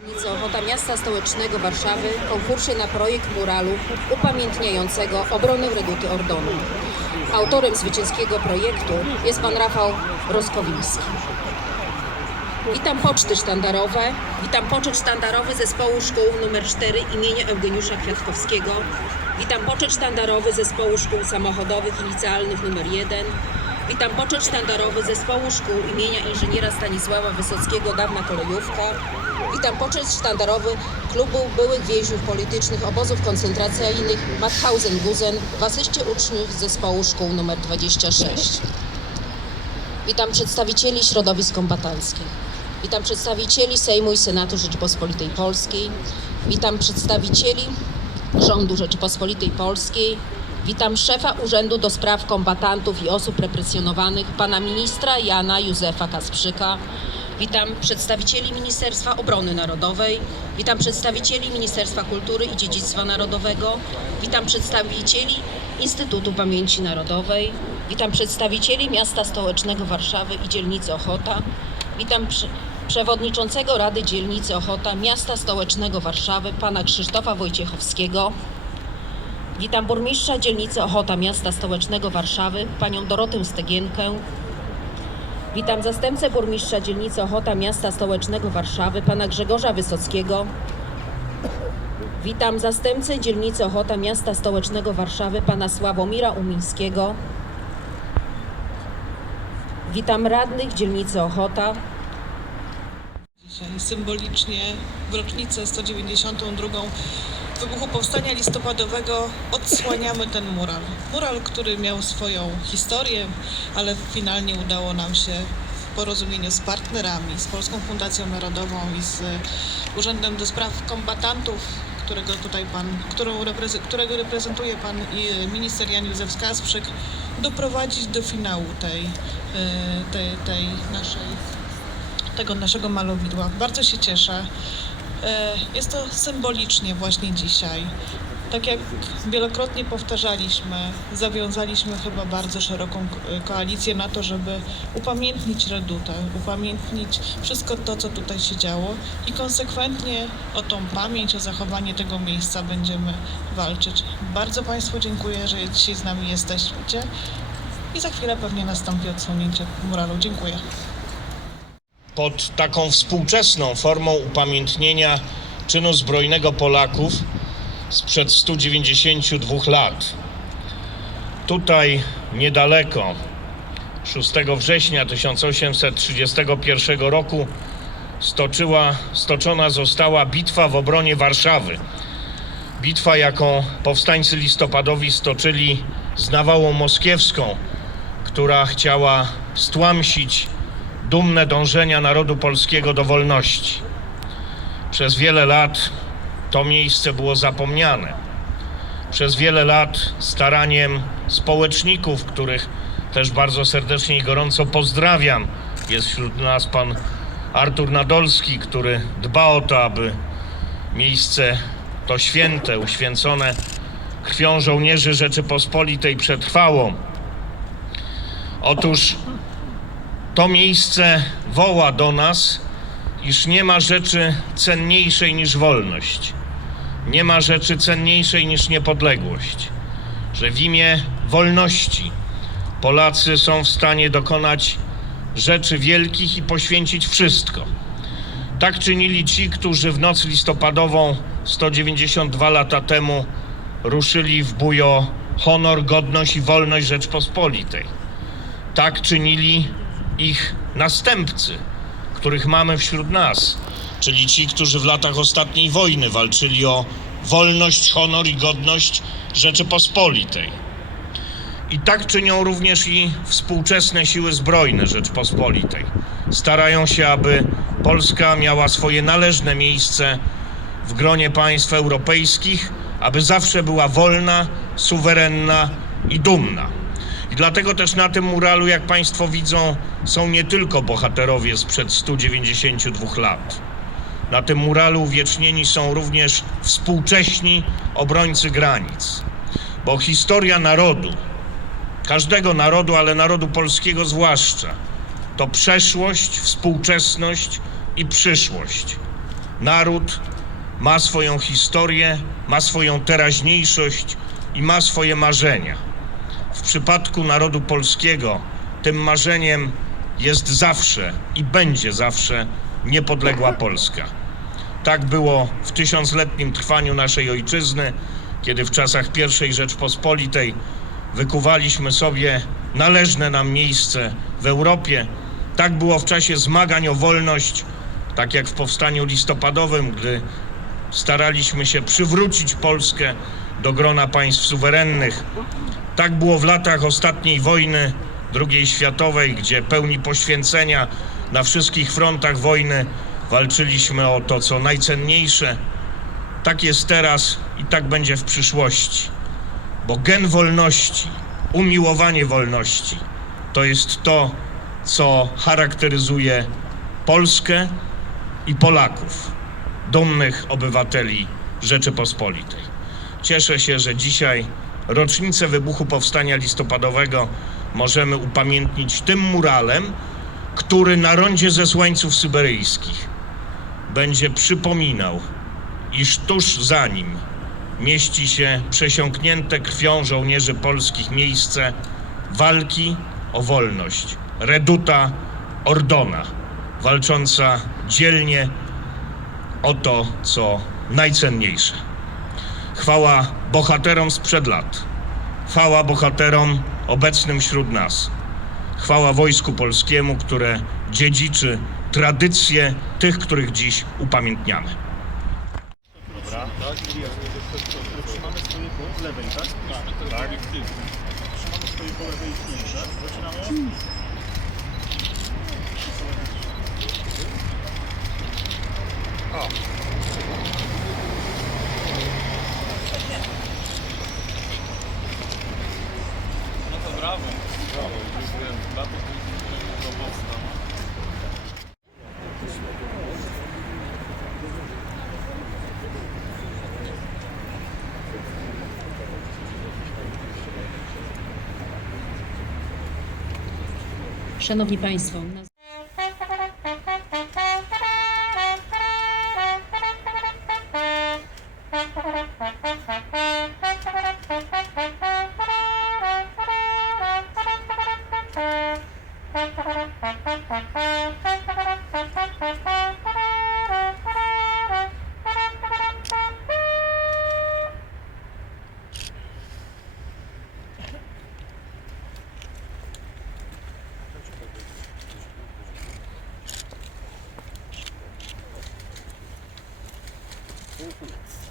Dzielnicy Ochota Miasta Stołecznego Warszawy konkursie na projekt muralu upamiętniającego obronę Reduty Ordonu. Autorem zwycięskiego projektu jest pan Rafał Roskowiński. Witam poczty sztandarowe. Witam poczet sztandarowy Zespołu Szkół nr 4 imienia Eugeniusza Kwiatkowskiego. Witam poczet sztandarowy Zespołu Szkół Samochodowych Inicjalnych nr 1. Witam poczet sztandarowy Zespołu Szkół imienia Inżyniera Stanisława Wysockiego Dawna Kolejówka. Witam poczet sztandarowy Klubu Byłych Więźniów Politycznych Obozów Koncentracyjnych Mauthausen-Gusen w asyście uczniów Zespołu Szkół nr 26. Witam przedstawicieli środowisk kombatanckich. Witam przedstawicieli Sejmu i Senatu Rzeczypospolitej Polskiej. Witam przedstawicieli rządu Rzeczypospolitej Polskiej. Witam szefa Urzędu do Spraw Kombatantów i Osób Represjonowanych, pana ministra Jana Józefa Kasprzyka. Witam przedstawicieli Ministerstwa Obrony Narodowej. Witam przedstawicieli Ministerstwa Kultury i Dziedzictwa Narodowego. Witam przedstawicieli Instytutu Pamięci Narodowej. Witam przedstawicieli Miasta Stołecznego Warszawy i Dzielnicy Ochota. Witam prze- przewodniczącego Rady Dzielnicy Ochota Miasta Stołecznego Warszawy, pana Krzysztofa Wojciechowskiego. Witam burmistrza dzielnicy Ochota Miasta Stołecznego Warszawy, panią Dorotę Stegienkę. Witam zastępcę burmistrza dzielnicy Ochota Miasta Stołecznego Warszawy, pana Grzegorza Wysockiego. Witam zastępcę dzielnicy Ochota Miasta Stołecznego Warszawy, pana Sławomira Umińskiego. Witam radnych dzielnicy Ochota, symbolicznie w rocznicę 192 wybuchu Powstania Listopadowego odsłaniamy ten mural. Mural, który miał swoją historię, ale finalnie udało nam się w porozumieniu z partnerami, z Polską Fundacją Narodową i z Urzędem do Spraw Kombatantów, którego tutaj pan, którą repreze- którego reprezentuje pan i minister Jan Józef Kasprzyk, doprowadzić do finału tej, y, tej, tej naszej tego naszego malowidła. Bardzo się cieszę. E, Jest to symbolicznie właśnie dzisiaj. Tak jak wielokrotnie powtarzaliśmy, zawiązaliśmy chyba bardzo szeroką ko- koalicję na to, żeby upamiętnić Redutę, upamiętnić wszystko to, co tutaj się działo i konsekwentnie o tą pamięć, o zachowanie tego miejsca będziemy walczyć. Bardzo Państwu dziękuję, że dzisiaj z nami jesteście i za chwilę pewnie nastąpi odsłonięcie muralu. Dziękuję. Pod taką współczesną formą upamiętnienia czynu zbrojnego Polaków sprzed 192 lat. Tutaj niedaleko 6 września 1831 roku stoczyła, stoczona została bitwa w obronie Warszawy. Bitwa, jaką powstańcy listopadowi stoczyli z nawałą moskiewską, która chciała stłamsić dumne dążenia narodu polskiego do wolności. Przez wiele lat to miejsce było zapomniane. Przez wiele lat staraniem społeczników, których też bardzo serdecznie i gorąco pozdrawiam, jest wśród nas pan Artur Nadolski, który dba o to, aby miejsce to święte, uświęcone krwią żołnierzy Rzeczypospolitej przetrwało. Otóż to miejsce woła do nas, iż nie ma rzeczy cenniejszej niż wolność. Nie ma rzeczy cenniejszej niż niepodległość. Że w imię wolności Polacy są w stanie dokonać rzeczy wielkich i poświęcić wszystko. Tak czynili ci, którzy w noc listopadową 192 lata temu ruszyli w bój o honor, godność i wolność Rzeczpospolitej. Tak czynili ich następcy, których mamy wśród nas, czyli ci, którzy w latach ostatniej wojny walczyli o wolność, honor i godność Rzeczypospolitej. I tak czynią również i współczesne siły zbrojne Rzeczpospolitej. Starają się, aby Polska miała swoje należne miejsce w gronie państw europejskich, aby zawsze była wolna, suwerenna i dumna. I dlatego też na tym muralu, jak Państwo widzą, są nie tylko bohaterowie sprzed 192 lat. Na tym muralu uwiecznieni są również współcześni obrońcy granic, bo historia narodu, każdego narodu, ale narodu polskiego zwłaszcza, to przeszłość, współczesność i przyszłość. naród ma swoją historię, ma swoją teraźniejszość i ma swoje marzenia. W przypadku narodu polskiego tym marzeniem jest zawsze i będzie zawsze niepodległa Polska. Tak było w tysiącletnim trwaniu naszej ojczyzny, kiedy w czasach I Rzeczpospolitej wykuwaliśmy sobie należne nam miejsce w Europie. Tak było w czasie zmagań o wolność, tak jak w powstaniu listopadowym, gdy staraliśmy się przywrócić Polskę do grona państw suwerennych. Tak było w latach ostatniej wojny II światowej, gdzie pełni poświęcenia na wszystkich frontach wojny walczyliśmy o to, co najcenniejsze. Tak jest teraz i tak będzie w przyszłości, bo gen wolności, umiłowanie wolności to jest to, co charakteryzuje Polskę i Polaków, dumnych obywateli Rzeczypospolitej. Cieszę się, że dzisiaj rocznicę wybuchu Powstania Listopadowego możemy upamiętnić tym muralem, który na rondzie zesłańców syberyjskich będzie przypominał, iż tuż za nim mieści się przesiąknięte krwią żołnierzy polskich miejsce walki o wolność, reduta Ordona, walcząca dzielnie o to, co najcenniejsze. Chwała bohaterom sprzed lat. Chwała bohaterom obecnym wśród nas. Chwała Wojsku Polskiemu, które dziedziczy tradycje tych, których dziś upamiętniamy. Dobra. Tak. Szanowni Państwo. Thank you. そうそう